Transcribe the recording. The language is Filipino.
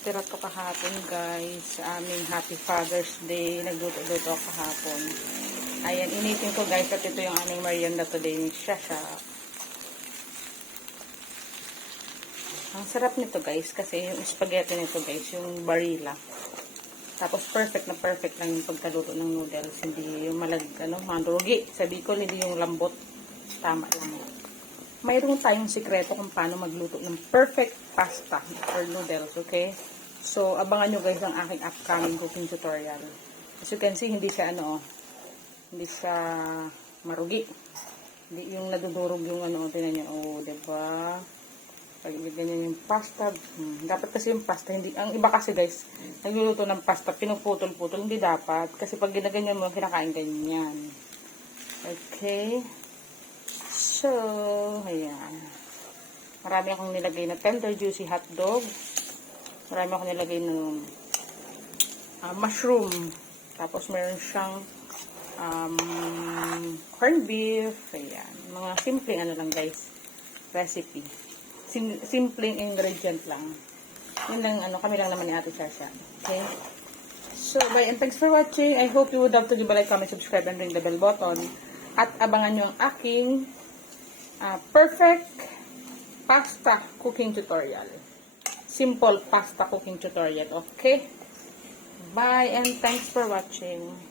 tira to kahapon, guys. Sa aming Happy Father's Day. Nagluto-luto kahapon. Ayan, initin ko, guys. At ito yung aming merienda today ni Shasha. Ang sarap nito, guys. Kasi yung spaghetti nito, guys. Yung barilla. Tapos perfect na perfect lang yung pagkaluto ng noodles. Hindi yung mandurugi. Sa Bicol, hindi yung lambot. Tama lang. Mayroon tayong sikreto kung paano magluto ng perfect pasta or noodles, okay? So, abangan nyo guys ang aking upcoming cooking tutorial. As you can see, hindi siya hindi siya marugi. Hindi yung nadudurog yung tinan nyo, diba? Pag ganyan yung pasta, dapat kasi yung pasta, hindi, ang iba kasi guys, nagluluto ng pasta, pinuputol-putol, hindi dapat. Kasi pag ginaganyan mo, kinakain ganyan. Okay? So, ayan. Marami akong nilagay na tender juicy hotdog. Marami akong nilagay ng mushroom. Tapos meron siyang corned beef. Ayan. Mga simpleng lang guys. Recipe. Simpleng ingredient lang. Yun lang kami lang naman ni Ate Sasha. Okay? So, bye and thanks for watching. I hope you would love to give a like, comment, subscribe, and ring the bell button. At abangan nyo ang aking perfect pasta cooking tutorial. Simple pasta cooking tutorial. Okay? Bye and thanks for watching.